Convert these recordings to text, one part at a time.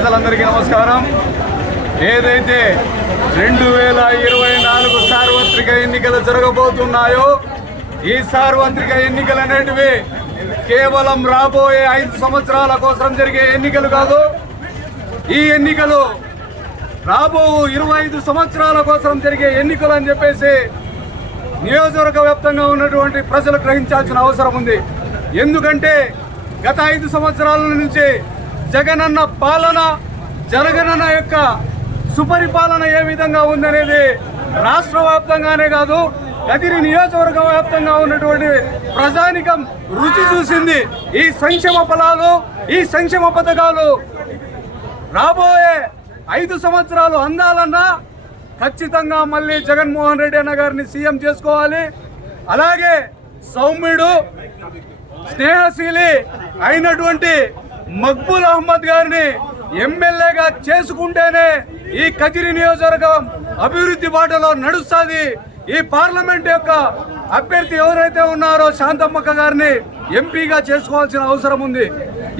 ప్రజలందరికీ నమస్కారం. ఏదైతే రెండు వేల ఇరవై నాలుగు సార్వత్రిక ఎన్నికలు జరగబోతున్నాయో ఈ సార్వత్రిక ఎన్నికలు అనేటివి కేవలం రాబోయే ఐదు సంవత్సరాల కోసం జరిగే ఎన్నికలు కాదు ఈ ఎన్నికలు రాబో ఇరవై ఐదు సంవత్సరాల కోసం జరిగే ఎన్నికలు అని చెప్పేసి నియోజకవర్గ వ్యాప్తంగా ఉన్నటువంటి ప్రజలు గ్రహించాల్సిన అవసరం ఉంది. ఎందుకంటే గత ఐదు సంవత్సరాల నుంచి జగనన్న పాలన జగనన్న యొక్క సుపరిపాలన ఏ విధంగా ఉందనేది రాష్ట్ర వ్యాప్తంగానే కాదు కదిరి నియోజకవర్గ వ్యాప్తంగా ఉన్నటువంటి ప్రజానికం రుచి చూసింది. ఈ సంక్షేమ ఫలాలు ఈ సంక్షేమ పథకాలు రాబోయే ఐదు సంవత్సరాలు అందాలన్నా ఖచ్చితంగా మళ్ళీ జగన్మోహన్ రెడ్డి అన్న గారిని సీఎం చేసుకోవాలి. అలాగే సౌమ్యుడు స్నేహశీలి అయినటువంటి మక్బూల్ అహ్మద్ గారిని ఎమ్మెల్యేగా చేసుకుంటేనే ఈ కదిరి నియోజకవర్గం అభివృద్ధి బాటలో నడుస్తుంది. ఈ పార్లమెంట్ యొక్క అభ్యర్థి ఎవరైతే ఉన్నారో శాంతమ్మక్క గారిని ఎంపీగా చేసుకోవాల్సిన అవసరం ఉంది.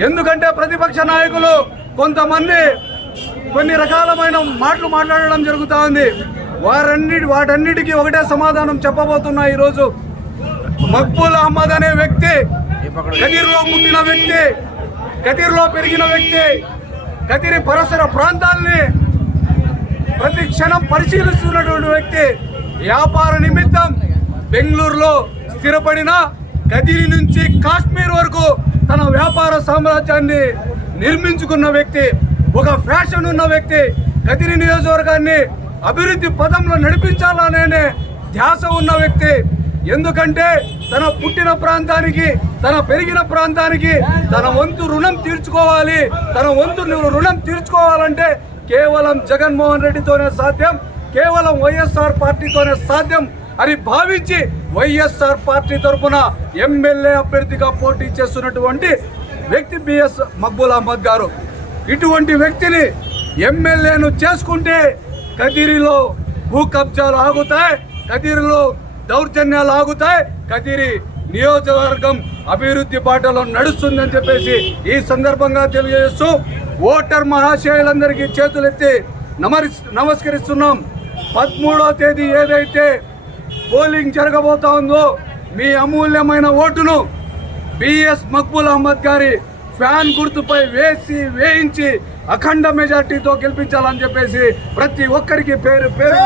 ఎందుకంటే ప్రతిపక్ష నాయకులు కొంతమంది కొన్ని రకాలమైన మాటలు మాట్లాడడం జరుగుతూ ఉంది. వారన్నిటి వాటన్నిటికీ ఒకటే సమాధానం చెప్పబోతున్నా ఈరోజు. మక్బూల్ అహ్మద్ అనే వ్యక్తి కదిర్లో పుట్టిన వ్యక్తి కదిర్లో పెరిగిన వ్యక్తి కదిరి పరిసర ప్రాంతాల్ని ప్రతి క్షణం పరిశీలిస్తున్నటువంటి వ్యక్తి వ్యాపార నిమిత్తం బెంగళూరులో స్థిరపడిన కదిరి నుంచి కాశ్మీర్ వరకు తన వ్యాపార సామ్రాజ్యాన్ని నిర్మించుకున్న వ్యక్తి ఒక ఫ్యాషన్ ఉన్న వ్యక్తి కదిరి నియోజకవర్గాన్ని అభివృద్ధి పదంలో నడిపించాలనే ధ్యాస ఉన్న వ్యక్తి. ఎందుకంటే తన పుట్టిన ప్రాంతానికి తన పెరిగిన ప్రాంతానికి తన వంతు రుణం తీర్చుకోవాలి. తన వంతు రుణం తీర్చుకోవాలంటే కేవలం జగన్మోహన్ రెడ్డితోనే సాధ్యం కేవలం వైఎస్ఆర్ పార్టీతోనే సాధ్యం అని భావించి వైఎస్ఆర్ పార్టీ తరఫున ఎమ్మెల్యే అభ్యర్థిగా పోటీ చేస్తున్నటువంటి వ్యక్తి బిఎస్ మక్బూల్ అహ్మద్ గారు. ఇటువంటి వ్యక్తిని ఎమ్మెల్యేను చేసుకుంటే కదిరిలో భూ కబ్జాలు ఆగుతాయి కదిరిలో దౌర్జన్యాలు ఆగుతాయి. కదిరి నియోజకవర్గం అభివృద్ధి బాటలో నడుస్తుందని చెప్పేసి ఈ సందర్భంగా తెలియజేస్తూ ఓటర్ మహాశయులందరికీ చేతులెత్తి నమరి నమస్కరిస్తున్నాం. పదమూడో తేదీ ఏదైతే పోలింగ్ జరగబోతా ఉందో మీ అమూల్యమైన ఓటును బిఎస్ మక్బుల్ అహ్మద్ గారి ఫ్యాన్ గుర్తుపై వేసి వేయించి అఖండ మెజార్టీతో గెలిపించాలని చెప్పేసి ప్రతి ఒక్కరికి పేరు పేరు.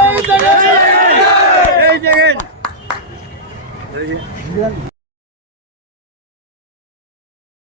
เรื่อง